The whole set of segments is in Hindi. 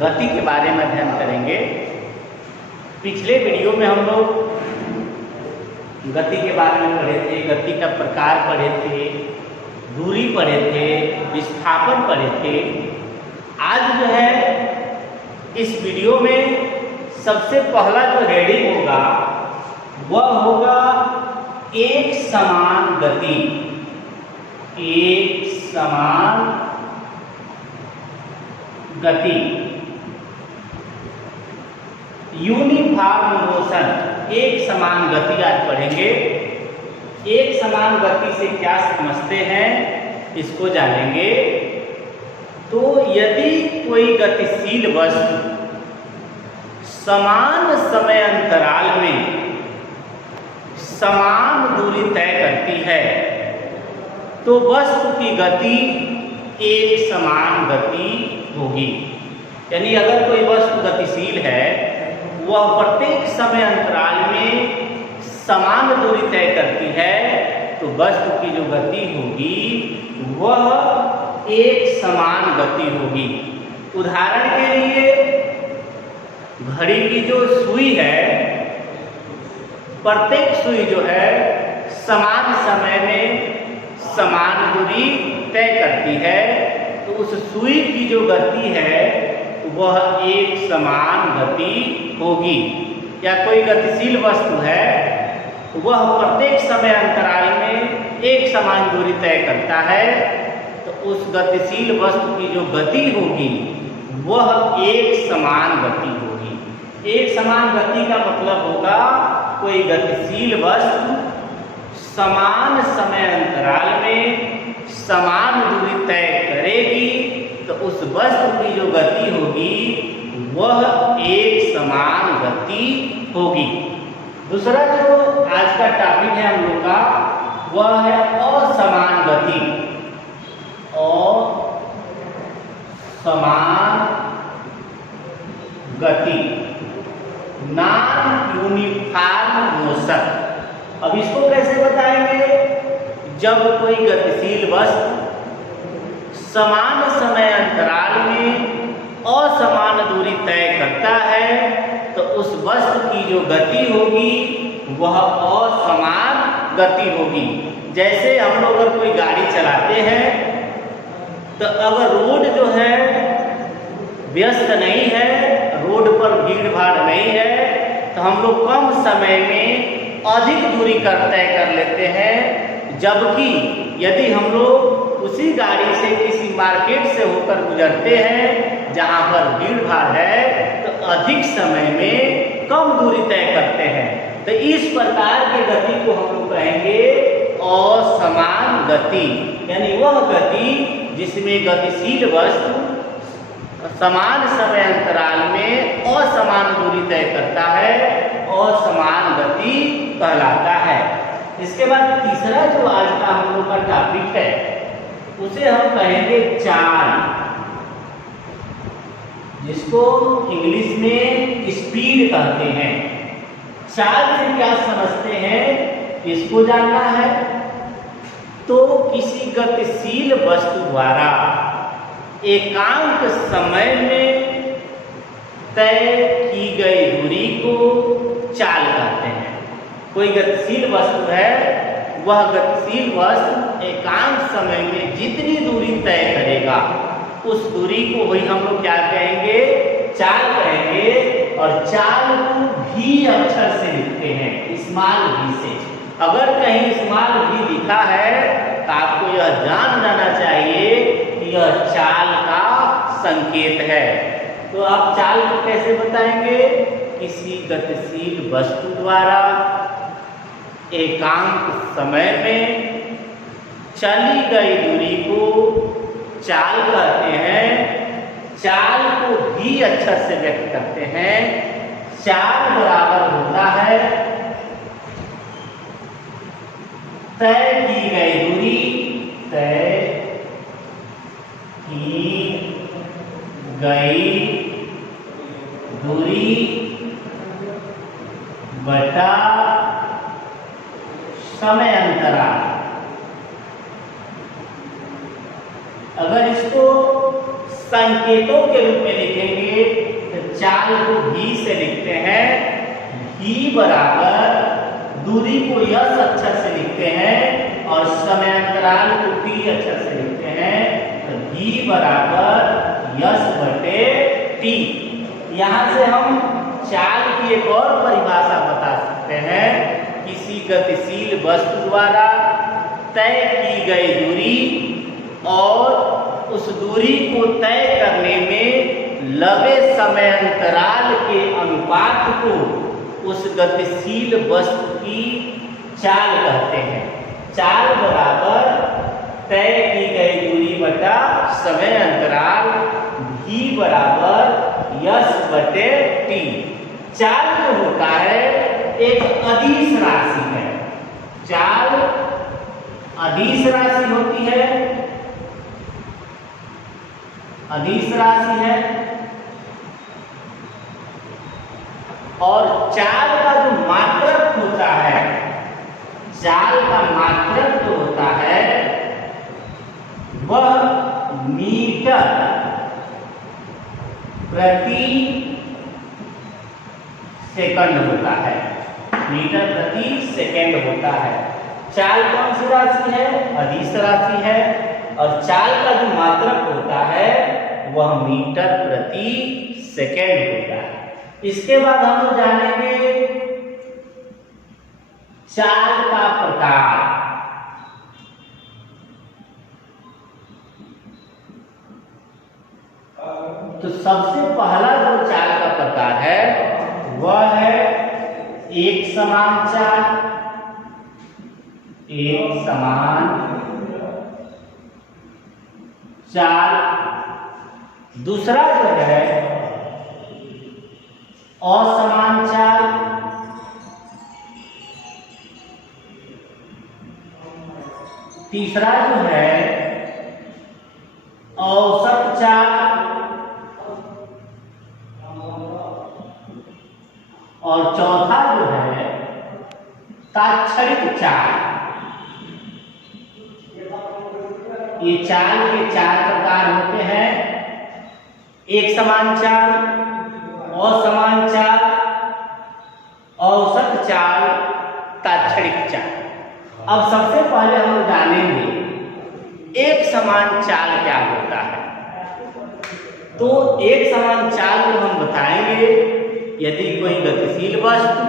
गति के बारे में अध्ययन करेंगे। पिछले वीडियो में हम लोग गति के बारे में पढ़े थे, गति का प्रकार पढ़े थे, दूरी पढ़े थे, विस्थापन पढ़े थे। आज जो है इस वीडियो में सबसे पहला जो हेडिंग होगा वह होगा एक समान गति। एक समान गति, यूनिफॉर्म मोशन। एक समान गति आज पढ़ेंगे। एक समान गति से क्या समझते हैं इसको जानेंगे। तो यदि कोई गतिशील वस्तु समान समय अंतराल में समान दूरी तय करती है तो वस्तु की गति एक समान गति होगी। यानी अगर कोई वस्तु गतिशील है वह प्रत्येक समय अंतराल में समान दूरी तय करती है तो वस्तु की जो गति होगी वह एक समान गति होगी। उदाहरण के लिए घड़ी की जो सुई है, प्रत्येक सुई जो है समान समय में समान दूरी तय करती है तो उस सुई की जो गति है वह एक समान गति होगी। या कोई गतिशील वस्तु है वह प्रत्येक समय अंतराल में एक समान दूरी तय करता है तो उस गतिशील वस्तु की जो गति होगी वह एक समान गति होगी। एक समान गति का मतलब होगा कोई गतिशील वस्तु समान समय अंतराल में समान दूरी तय करेगी तो उस वस्तु की जो गति होगी वह एक समान गति होगी। दूसरा जो आज का टॉपिक है हम लोग का वह है असमान गति। असमान गति, नॉन यूनिफॉर्म मोशन। अब इसको कैसे बताएंगे? जब कोई गतिशील वस्तु समान समय अंतराल में असमान दूरी तय करता है तो उस वस्तु की जो गति होगी वह असमान गति होगी। जैसे हम लोग अगर कोई गाड़ी चलाते हैं तो अगर रोड जो है व्यस्त नहीं है, रोड पर भीड़ भाड़ नहीं है तो हम लोग कम समय में अधिक दूरी तय कर लेते हैं। जबकि यदि हम लोग उसी गाड़ी से किसी मार्केट से होकर गुजरते हैं जहाँ पर भीड़ भाड़ है तो अधिक समय में कम दूरी तय करते हैं। तो इस प्रकार की गति को हम लोग कहेंगे असमान गति। यानी वह गति जिसमें गतिशील वस्तु समान समय अंतराल में असमान दूरी तय करता है, असमान गति कहलाता है। इसके बाद तीसरा जो आज का हम लोग का टॉपिक है उसे हम कहेंगे चाल, जिसको इंग्लिश में स्पीड कहते हैं। चाल से क्या समझते हैं इसको जानना है। तो किसी गतिशील वस्तु द्वारा एकांक समय में तय की गई दूरी को चाल कहते हैं। कोई गतिशील वस्तु है वह गतिशील वस्तु एकांक समय में जितनी दूरी तय करेगा उस दूरी को वही हम लोग क्या कहेंगे? चाल कहेंगे। और चाल को भी अक्षर से लिखते हैं, स्मॉल भी से। अगर कहीं स्मॉल भी लिखा है तो आपको यह जान जाना चाहिए कि यह चाल का संकेत है। तो आप चाल को कैसे बताएंगे? किसी गतिशील वस्तु द्वारा एकांक समय में चली गई दूरी को चाल कहते हैं। चाल को भी अक्षर से व्यक्त करते हैं। चाल बराबर होता है तय की गई दूरी, तय की गई दूरी बटा समय अंतराल। अगर इसको संकेतों के रूप में लिखेंगे तो चाल को भी से लिखते हैं, भी बराबर दूरी को यस अक्षर से लिखते हैं और समय अंतराल को टी अक्षर से लिखते हैं, तो भी बराबर यस बटे टी। यहाँ से हम चाल की एक और परिभाषा बता सकते हैं, किसी गतिशील वस्तु द्वारा तय की गई दूरी और उस दूरी को तय करने में लगे समय अंतराल के अनुपात को उस गतिशील वस्तु की चाल कहते हैं। चाल बराबर तय की गई दूरी बटा समय अंतराल, भी बराबर यस बटे टी। चाल जो होता है एक अदिश राशि है। चाल अदिश राशि होती है, अदिश राशि है, और चाल का जो मात्रक होता है, चाल का मात्रक जो होता है वह मीटर प्रति सेकंड होता है, मीटर प्रति सेकंड होता है। चाल कौन सी राशि है? अदिश राशि है, और चाल का जो मात्रक होता है वह मीटर प्रति सेकंड होता है। इसके बाद हम जानेंगे चाल का प्रकार। तो सबसे पहला जो चाल का प्रकार है वह है एक समान चाल, एक समान चाल। दूसरा जो है असमान चाल, तीसरा जो है औसत चाल, और चौथा जो है तात्क्षणिक चाल। ये चाल के चार प्रकार होते हैं, एक समान चाल, असमान चाल, औसत चाल, तात्क्षणिक चाल। अब सबसे पहले हम जानेंगे एक समान चाल क्या होता है। तो एक समान चाल को हम बताएंगे यदि कोई गतिशील वस्तु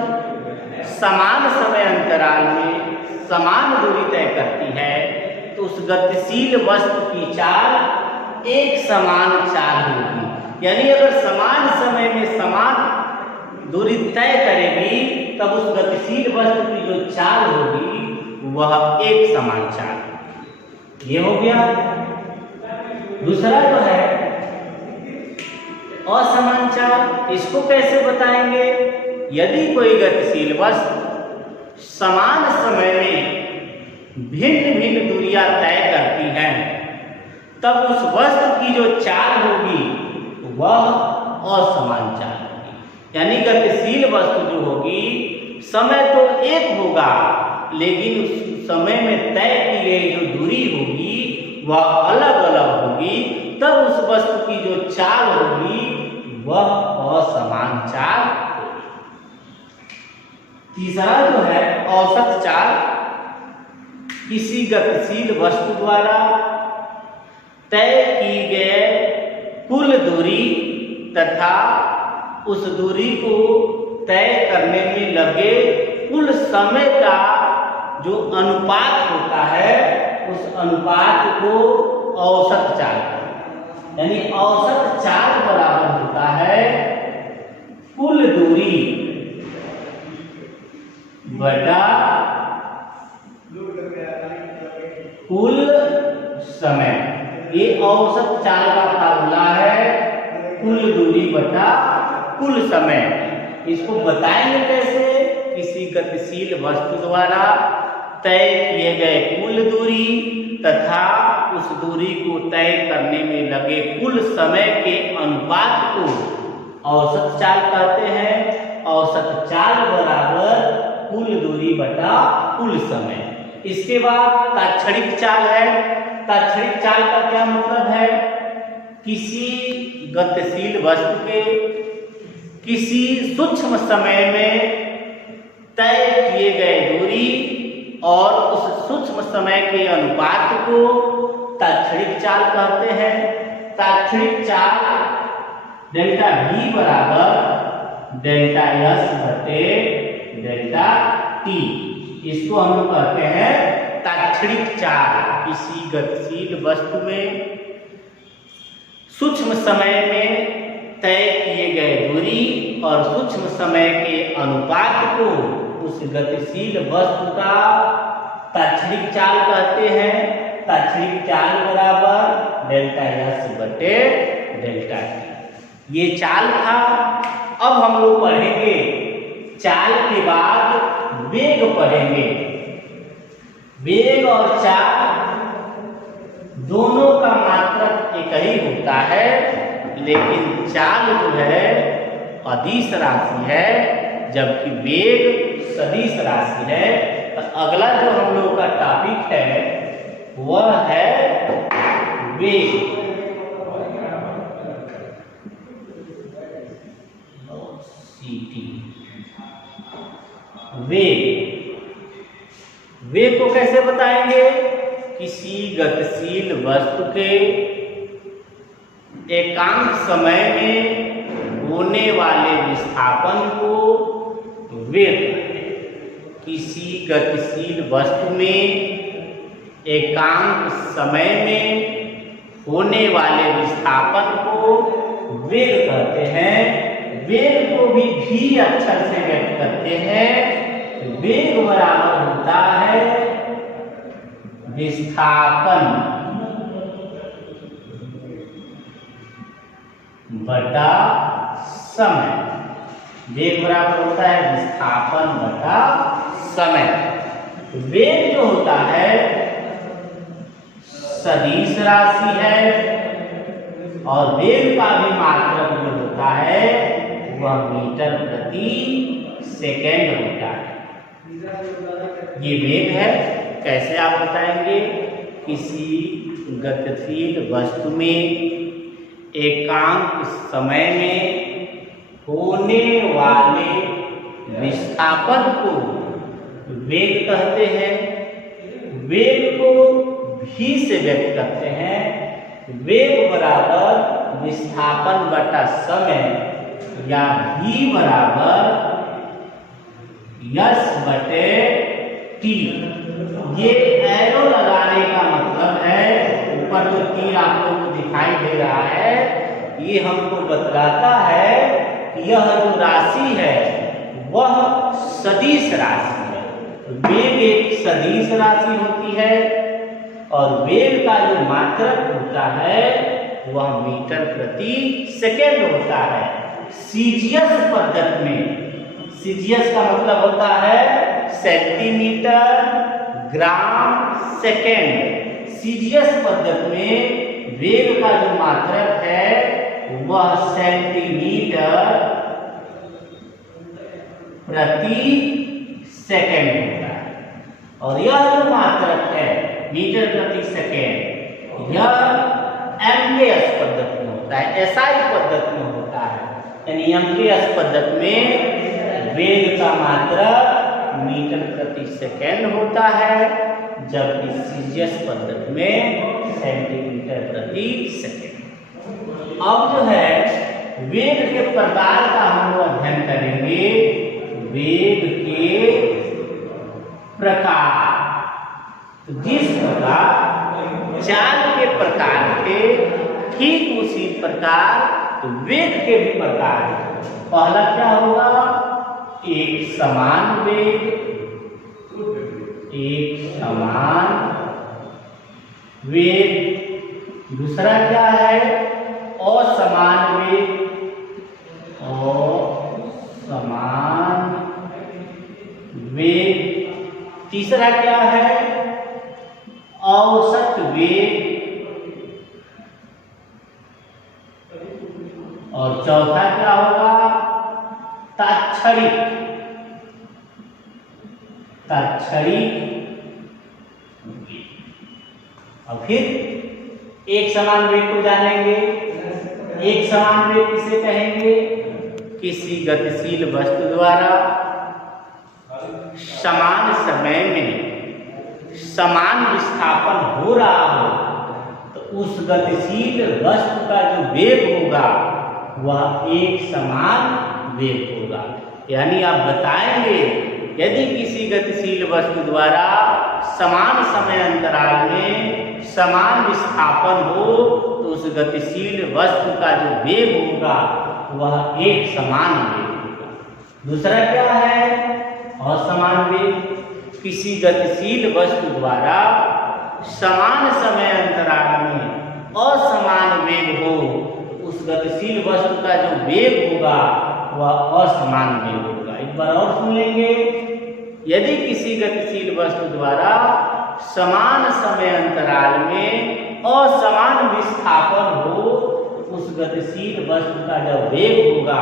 समान समय अंतराल में समान दूरी तय करती है तो उस गतिशील वस्तु की चाल एक समान चाल होगी। यानी अगर समान समय में समान दूरी तय करेगी तब उस गतिशील वस्तु की जो चाल होगी वह एक समान चाल। ये हो गया। दूसरा जो है असमान चाल, इसको कैसे बताएंगे? यदि कोई गतिशील वस्तु समान समय में भिन्न भिन्न दूरियां तय करती है तब उस वस्तु की जो चाल होगी वह असमान चाल होगी। यानी गतिशील वस्तु जो होगी समय तो एक होगा लेकिन उस समय में तय की गई जो दूरी होगी वह अलग अलग होगी, तब उस वस्तु की जो चाल होगी वह असमान चाल होगी। तीसरा जो है औसत चाल, किसी गतिशील वस्तु द्वारा तय की गए कुल दूरी तथा उस दूरी को तय करने में लगे कुल समय का जो अनुपात होता है उस अनुपात को औसत चाल, यानी औसत चाल बराबर होता है कुल दूरी बटा कुल समय। ये औसत चाल का फार्मूला है, कुल दूरी बटा कुल समय। इसको बताएंगे कैसे? किसी गतिशील वस्तु द्वारा तय किए गए कुल दूरी तथा उस दूरी को तय करने में लगे कुल समय के अनुपात को औसत चाल कहते हैं। औसत चाल बराबर कुल दूरी बटा कुल समय। इसके बाद तात्क्षणिक चाल है। तात्क्षणिक चाल का क्या मतलब है? किसी गतिशील वस्तु के किसी सूक्ष्म समय में तय किए गए दूरी और उस सूक्ष्म समय के अनुपात को तात्क्षणिक चाल कहते हैं। तात्क्षणिक चाल डेल्टा V बराबर डेल्टा S बटे डेल्टा T, इसको हम लोग कहते हैं तात्क्षणिक चाल। किसी गतिशील वस्तु में सूक्ष्म समय में तय किए गए दूरी और सूक्ष्म समय के अनुपात को उस गतिशील वस्तु का तात्क्षणिक चाल कहते हैं। तात्क्षणिक चाल बराबर डेल्टा S बटे डेल्टा T, ये चाल था। अब हम लोग पढ़ेंगे चाल के बाद वेग पढ़ेंगे। वेग और चाल दोनों का मात्रक एक ही होता है, लेकिन चाल जो है अदिश राशि है जबकि वेग सदिश राशि है। तो अगला जो हम लोग का टॉपिक है वह है वेग। वेग को कैसे बताएंगे? किसी गतिशील वस्तु के एकांक समय में होने वाले विस्थापन को वेग कहते हैं। किसी गतिशील वस्तु में एकांक समय में होने वाले विस्थापन को वेग कहते हैं। वेग को भी V अक्षर से व्यक्त करते हैं। वेग बराबर होता है विस्थापन बटा समय। वेग बराबर होता है विस्थापन बटा समय। वेग जो होता है सदिश राशि है और वेग का भी मात्रक जो होता है वह मीटर प्रति सेकेंड होता है। ये वेग है। कैसे आप बताएंगे? किसी गतिशील वस्तु में एकांक समय में होने वाले विस्थापन को वेग कहते हैं। वेग को V से व्यक्त करते हैं। वेग बराबर विस्थापन बटा समय या V बराबर S बटे T। ये एरो लगाने का मतलब है, ऊपर जो तीर आप लोगों को दिखाई दे रहा है ये हमको बतलाता है कि यह जो राशि है वह सदिश राशि है। वेग एक सदिश राशि होती है और वेग का जो मात्रक होता है वह मीटर प्रति सेकेंड होता है। सीजीएस पद्धति में, सीजीएस का मतलब होता है सेंटीमीटर ग्राम सेकेंड। सीजीएस पद्धति में वेग का जो मात्रक है वह सेंटीमीटर प्रति सेकेंड होता है और यह जो मात्रक है मीटर प्रति सेकेंड यह एमकेएस पद्धति में होता है, एसआई पद्धति में होता है। यानी एमकेएस पद्धति में वेग का मात्रक मीटर प्रति सेकेंड होता है जबकि सीजीएस पद्धति में सेंटीमीटर प्रति सेकेंड। अब जो है वेग के प्रकार का हम लोग अध्ययन करेंगे। वेग के प्रकार, तो जिस प्रकार चाल के प्रकार थे ठीक उसी प्रकार वेग के भी प्रकार हैं। पहला क्या होगा? एक समान वेग, एक समान वेग। दूसरा क्या है? असमान वेग, असमान वेग। तीसरा क्या है? औसत वेग। और चौथा क्या होगा? तात्क्षणिक और फिर एक समान वेग को जानेंगे। एक समान वेग किसे कहेंगे? किसी गतिशील वस्तु द्वारा समान समय में समान विस्थापन हो रहा हो तो उस गतिशील वस्तु का जो वेग होगा वह एक समान वेग होगा। यानी आप बताएंगे यदि किसी गतिशील वस्तु द्वारा समान समय अंतराल में समान विस्थापन हो तो उस गतिशील वस्तु का जो वेग होगा वह एक समान वेग होगा। दूसरा क्या है? असमान वेग। किसी गतिशील वस्तु द्वारा समान समय अंतराल में असमान वेग हो उस गतिशील वस्तु का जो वेग होगा वह असमान वेग होगा। एक बार और सुन लेंगे। यदि किसी गतिशील वस्तु द्वारा समान समय अंतराल में असमान विस्थापन हो उस गतिशील वस्तु का जो वेग होगा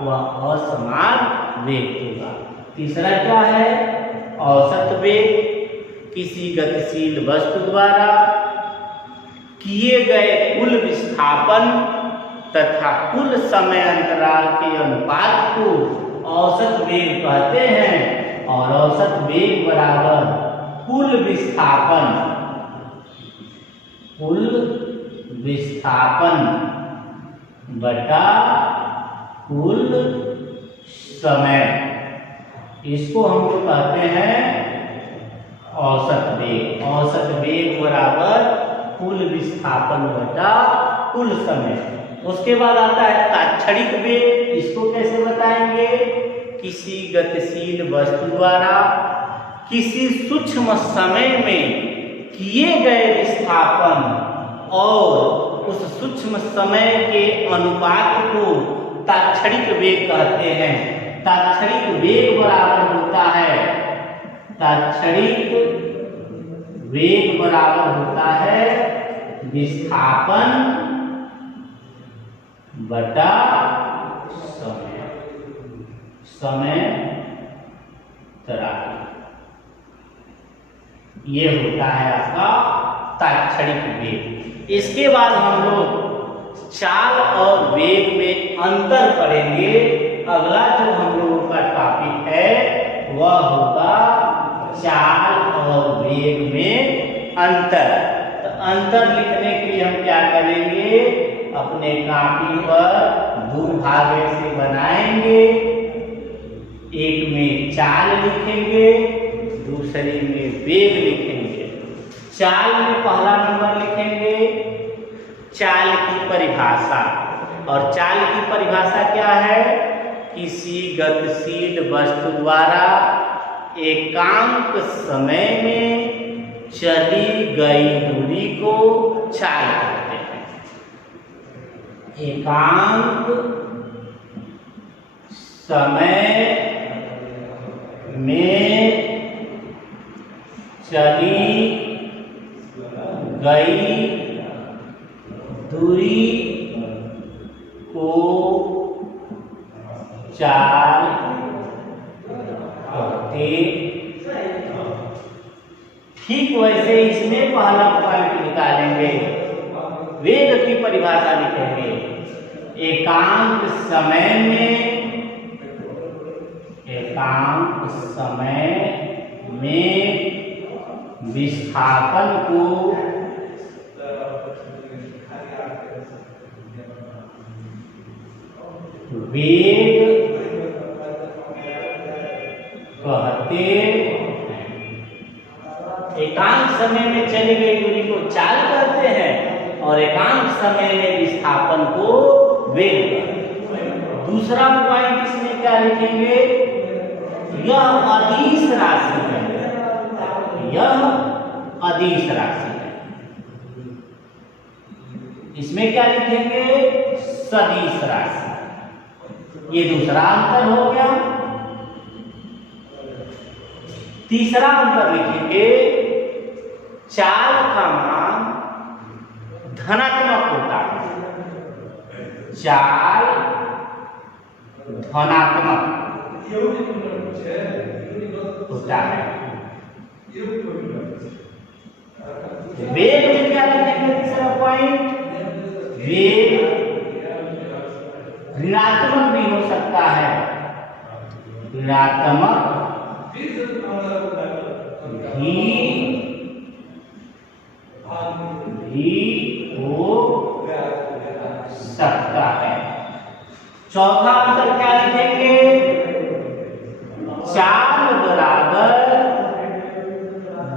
वह असमान वेग होगा। तीसरा क्या है? औसत वेग। किसी गतिशील वस्तु द्वारा किए गए कुल विस्थापन तथा कुल समय अंतराल के अनुपात को औसत वेग कहते हैं और औसत वेग बराबर कुल विस्थापन बटा कुल समय, इसको हम लोग कहते हैं औसत वेग। औसत वेग बराबर कुल विस्थापन बटा कुल समय। उसके बाद आता है तात्क्षणिक वेग। इसको कैसे बताएंगे? किसी गतिशील वस्तु द्वारा किसी सूक्ष्म समय में किए गए विस्थापन और उस सूक्ष्म समय के अनुपात को तात्क्षणिक वेग कहते हैं। तात्क्षणिक वेग बराबर होता है विस्थापन बटा समय अंतराल। ये होता है आपका तात्क्षणिक वेग। इसके बाद हम लोग चाल और वेग में अंतर पढ़ेंगे। अगला जो हम लोगों का टॉपिक है वह होगा चाल और वेग में अंतर। तो अंतर लिखने के लिए हम क्या करेंगे? अपने कॉपी पर दो भागे से बनाएंगे। एक में चाल लिखेंगे, दूसरे में वेग लिखेंगे। चाल में पहला नंबर लिखेंगे चाल की परिभाषा। और चाल की परिभाषा क्या है? किसी गतिशील वस्तु द्वारा एकांक समय में चली गई दूरी को चाल कहते हैं। एकांक समय में चली गई दूरी को चाल कहते। ठीक वैसे इसमें पहला पॉइंट निकालेंगे, वेग की परिभाषा लिखेंगे। एकांक समय में विस्थापन को वेग कहते। एकांक समय में चली गई दूरी को चाल कहते हैं और एकांक समय में विस्थापन को वेग कहते हैं। दूसरा पॉइंट इसमें क्या लिखेंगे? यह अदिश राशि है। यह अदिश राशि है। इसमें क्या लिखेंगे? सदिश राशि। ये दूसरा अंतर हो गया। तीसरा अंतर लिखेंगे चाल का मान धनात्मक होता है। चाल धनात्मक होता है। वेग में क्या लिखेंगे? तीसरा पॉइंट, वेग ऋणात्मक भी हो सकता है, ऋणात्मक भी हो सकता है। चौथा आंसर क्या लिखेंगे? चाल बराबर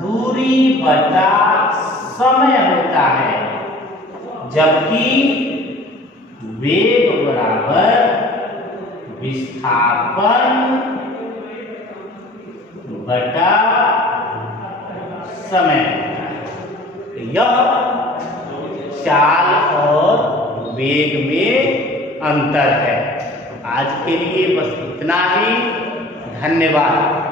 दूरी बटा समय होता है, जबकि वेग बराबर विस्थापन बटा समय। यह चाल और वेग में अंतर है। आज के लिए बस इतना ही। धन्यवाद।